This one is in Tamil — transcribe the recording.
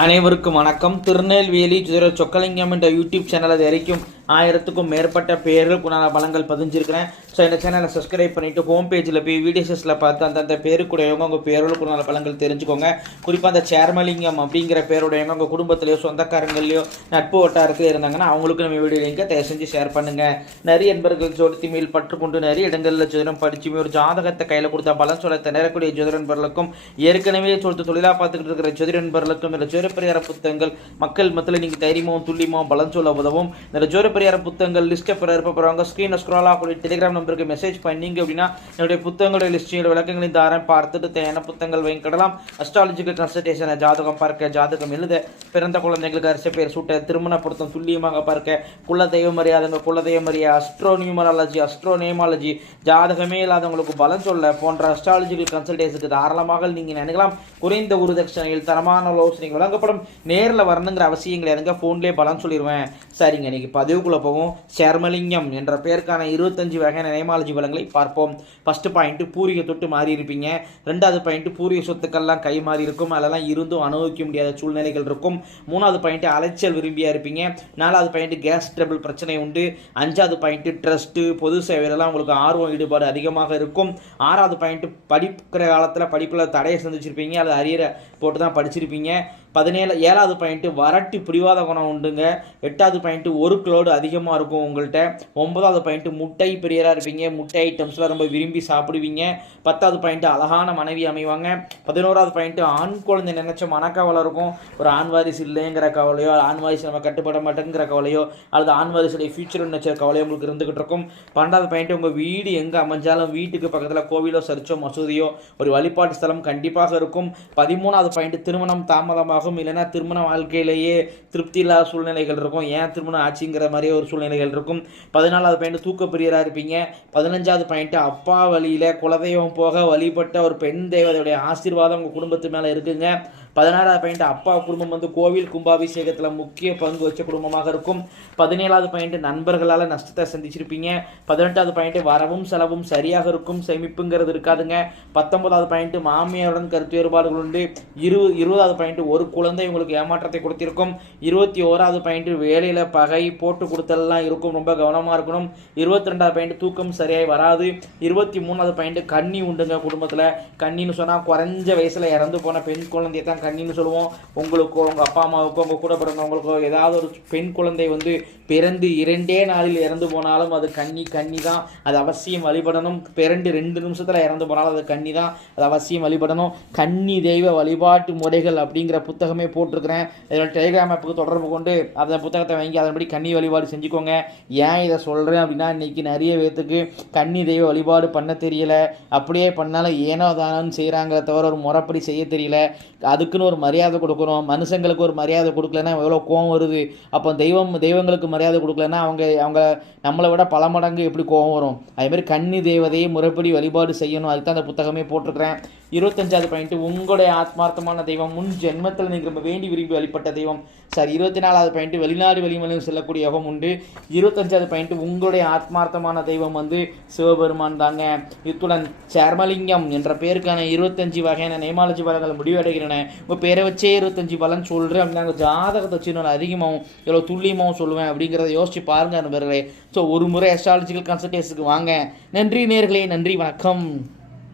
அனைவருக்கும் வணக்கம். திருநெல்வேலி ஜோதிட சொக்கலிங்கம் என்ற யூடியூப் சேனல் அது வரைக்கும் 1000க்கும் மேற்பட்ட பேருக்குண்டான பலங்கள் பதிஞ்சிருக்கிறேன். ஸோ இந்த சேனலை சப்ஸ்கிரைப் பண்ணிவிட்டு ஹோம் பேஜில் போய் வீடியோஸில் பார்த்து அந்தந்த பேருக்குடையவங்க உங்கள் பேருக்குண்டான பலங்கள் தெரிஞ்சுக்கோங்க. குறிப்பாக அந்த சேர்மலிங்கம் அப்படிங்கிற பேருடையவங்க உங்கள் குடும்பத்திலையோ சொந்தக்காரங்களையோ நட்பு வட்டாரத்தில் இருந்தாங்கன்னா அவங்களுக்கு நம்ம வீடியோ லிங்கை தயவு செஞ்சு ஷேர் பண்ணுங்கள். நிறைய என்பர்கள் ஜோதித்தி மேல் பற்றுக்கொண்டு நிறைய இடங்களில் ஜோதிடம் படித்து ஒரு ஜாதகத்தை கையில் கொடுத்தா பலன் சொல்ல திணறக்கூடிய ஜோதிட நண்பர்களுக்கும் ஏற்கனவே சொல்லிட்டு தொழிலாக பார்த்துக்கிட்டு இருக்கிற ஜோதிட நண்பர்களுக்கும் இந்த ஜோதிடப்பரிகார புத்தகங்கள் மக்கள் மத்தியில் நீங்கள் தைரியமாகவும் துல்லியமாகவும் பலன் சொல்ல உதவும். இந்த ஜோதிடப்பரிகார புத்தகங்கள் லிஸ்ட்டை பெற இருப்பவங்க ஸ்க்ரீனை ஸ்க்ரோல் ஆகக்கூடிய டெலிகிராம் நம்பருக்கு மெசேஜ் பண்ணிங்க அப்படின்னா என்னுடைய புத்தகங்களுடைய லிஸ்டியோட விளக்கங்களின் தாரம் பார்த்துட்டு தேவையான புத்தகங்கள் வாங்கிக்கிடலாம். அஸ்ட்ராலஜிக்கல் கன்சல்டேஷனை ஜாதகம் பார்க்க, ஜாதகம் எழுத, பிறந்த குழந்தைங்களுக்கு அரிசி பேர் சூட்ட, திருமண பொருத்தம் துல்லியமாக பார்க்க, குலதெய்வம் அறியாதவங்க குலதெய்வம் அறிய, அஸ்ட்ரோனியூமராலஜி, அஸ்ட்ரோனேமாலஜி, ஜாதகமே இல்லாதவங்களுக்கு பலன் சொல்ல போன்ற அஸ்ட்ராலஜிக்கல் கன்சல்டேஷனுக்கு தாராளமாக நீங்கள் நினைக்கலாம். குறைந்த ஒரு தட்சணையில் தரமான ஆலோசனைகள் வழங்கப்படும். நேரில் வரணுங்கிற அவசியம் கிடையாதுங்க, ஃபோன்லேயே பலன் சொல்லிடுவேன். சரிங்க, இன்னைக்கு பதிவுக்குள்ளே போவோம். சேர்மலிங்கம் என்ற பேருக்கான 25 வகையான நேமாலஜி பலங்களை பார்ப்போம். ஃபர்ஸ்ட் பாயிண்ட், பூர்வீக தொட்டு மாறி இருப்பீங்க. ரெண்டாவது பாயிண்ட், பூர்வீக சொத்துக்கள்லாம் கை மாறி இருக்கும், அதெல்லாம் இருந்தும் அனுபவிக்க முடியாத சூழ்நிலைகள் இருக்கும். மூணாவது பாயிண்ட், அலைச்சல் விரும்பியா இருப்பீங்க. நாலாவது பாயிண்ட், கேஸ் ட்ரபிள் பிரச்சனை உண்டு. அஞ்சாவது பாயிண்ட், ட்ரஸ்ட்டு பொது சேவையிலலாம் உங்களுக்கு ஆர்வம் ஈடுபாடு அதிகமாக இருக்கும். ஆறாவது பாயிண்ட், படிக்கிற காலத்தில் படிப்பில் தடையை சந்திச்சிருப்பீங்க, அது அரியரை போட்டு தான் படிச்சிருப்பீங்க. ஏழாவது பாயிண்ட்டு, வரட்டு பிடிவாத குணம் உண்டுங்க. எட்டாவது பாயிண்ட்டு, ஒரு கிலோடு அதிகமாக இருக்கும் உங்கள்கிட்ட. ஒன்பதாவது பாயிண்ட்டு, முட்டை பிரியராக இருப்பீங்க, முட்டை ஐட்டம்ஸ்லாம் ரொம்ப விரும்பி சாப்பிடுவீங்க. பத்தாவது பாயிண்ட்டு, அழகான மனைவி அமைவாங்க. 11வது பாயிண்ட்டு, ஆண் குழந்தை நினைச்ச மனக்கவலை இருக்கும். ஒரு ஆண் வாரிசு இல்லைங்கிற கவலையோ, ஆண் வாரிசு நம்ம கட்டுப்பட மாட்டேங்கிற கவலையோ, அல்லது ஆண் வாரிசுடைய ஃபியூச்சர் நினைச்ச கவலையோ உங்களுக்கு இருந்துகிட்டு இருக்கும். 12வது பாயிண்ட்டு, உங்கள் வீடு எங்கே அமைஞ்சாலும் வீட்டுக்கு பக்கத்தில் கோவிலோ சர்ச்சோ மசூதியோ ஒரு வழிபாட்டு ஸ்தலம் கண்டிப்பாக இருக்கும். 13வது பாயிண்ட்டு, திருமணம் தாமதமாக இல்லைன்னா திருமண வாழ்க்கையிலேயே திருப்தி இல்லாத சூழ்நிலைகள் இருக்கும், ஏன் திருமணம் ஆச்சுங்கிற மாதிரியே ஒரு சூழ்நிலைகள் இருக்கும். 14வது பாயிண்ட், தூக்க பிரியராக இருப்பீங்க. 15வது பாயிண்ட், அப்பா வழியில் குலதெய்வம் போக வழிபட்ட ஒரு பெண் தெய்வதையுடைய ஆசீர்வாதம் உங்கள் குடும்பத்து மேலே இருக்குங்க. 16வது பாயிண்ட், அப்பா குடும்பம் வந்து கோவில் கும்பாபிஷேகத்தில் முக்கிய பங்கு வச்ச குடும்பமாக இருக்கும். 17வது பாயிண்ட், நண்பர்களால் நஷ்டத்தை சந்திச்சிருப்பீங்க. 18வது பாயிண்ட், வரவும் செலவும் சரியாக இருக்கும், சேமிப்புங்கிறது இருக்காதுங்க. 19வது பாயிண்ட், மாமியாருடன் கருத்து வேறுபாடுகள் உண்டு. 20வது பாயிண்ட், ஒரு குழந்தை உங்களுக்கு ஏமாற்றத்தை கொடுத்திருக்கும். 21வது பாயிண்ட், வேலையில் பகை போட்டு கொடுத்தலாம் இருக்கும், ரொம்ப கவனமாக இருக்கணும். 22வது பாயிண்ட், தூக்கம் சரியாய் வராது. 23வது பாயிண்ட், கன்னி உண்டுங்க குடும்பத்தில். கன்னின்னு சொன்னால் குறைஞ்ச வயசில் இறந்து போன பெண் குழந்தையை தான் கண்ணின்னு சொல்லுவோம். உங்களுக்கோ உங்கள் அப்பா அம்மாவுக்கோ உங்கள் கூட பிறந்தவங்களுக்கோ ஏதாவது ஒரு பெண் குழந்தை வந்து பிறந்து 2 நாளில் இறந்து போனாலும் அது கன்னி தான், அது அவசியம் வழிபடணும். பிறண்டு 2 நிமிஷத்தில் இறந்து போனாலும் அது கன்னி தான், அது அவசியம் வழிபடணும். கன்னி தெய்வ வழிபாட்டு முறைகள் அப்படிங்கிற புத்தகமே போட்டிருக்கிறேன். இதோட டெலிகிராம் ஆப்புக்கு தொடர்பு கொண்டு அந்த புத்தகத்தை வாங்கி அதன்படி கன்னி வழிபாடு செஞ்சுக்கோங்க. ஏன் இதை சொல்கிறேன் அப்படின்னா, இன்றைக்கி நிறைய பேர்த்துக்கு கன்னி தெய்வ வழிபாடு பண்ண தெரியல, அப்படியே பண்ணாலும் ஏனோ தானோன்னு செய்கிறாங்களே தவிர ஒரு முறைப்படி செய்ய தெரியல. அதுக்குன்னு ஒரு மரியாதை கொடுக்கணும். மனுஷங்களுக்கு ஒரு மரியாதை கொடுக்கலன்னா எவ்வளோ கோவம் வருது. அப்போ தெய்வங்களுக்கு மரியாதை கொடுக்கலன்னா அவங்க நம்மளை விட பல மடங்கு எப்படி கோவம் வரும். அதேமாதிரி கன்னி தெய்வதையை முறைப்படி வழிபாடு செய்யணும். அதுக்கு தான் அந்த புத்தகமே போட்டிருக்கிறேன். 25வது பாயிண்ட், உங்களுடைய ஆத்மார்த்தமான தெய்வம் முன் ஜென்மத்தில் நீங்கள் வேண்டி விரும்பி வழிபட்ட தெய்வம். 24வது பாயிண்ட், வெளிநாடு வெளிமொழியில் செல்லக்கூடிய யோகம் உண்டு. 25வது பாயிண்ட், உங்களுடைய ஆத்மார்த்தமான தெய்வம் வந்து சிவபெருமான் தாங்க. இத்துடன் சேர்மலிங்கம் என்ற பேருக்கான 25 வகையான நேமாலஜி பலன்கள் முடிவடைகிறன. உங்கள் பேரை வச்சே 25 பலன் சொல்கிறேன் அப்படின்னா ஜாதகத்தை வச்சு நான் அதிகமாகவும் எவ்வளோ துல்லியமாகவும் சொல்லுவேன் அப்படிங்கிறத யோசிச்சு பாருங்க நண்பர்களே. ஸோ ஒரு முறை அஸ்ட்ராலஜிக்கல் கன்சல்டேஷனுக்கு வாங்க. நன்றி நேயர்களே, நன்றி, வணக்கம்.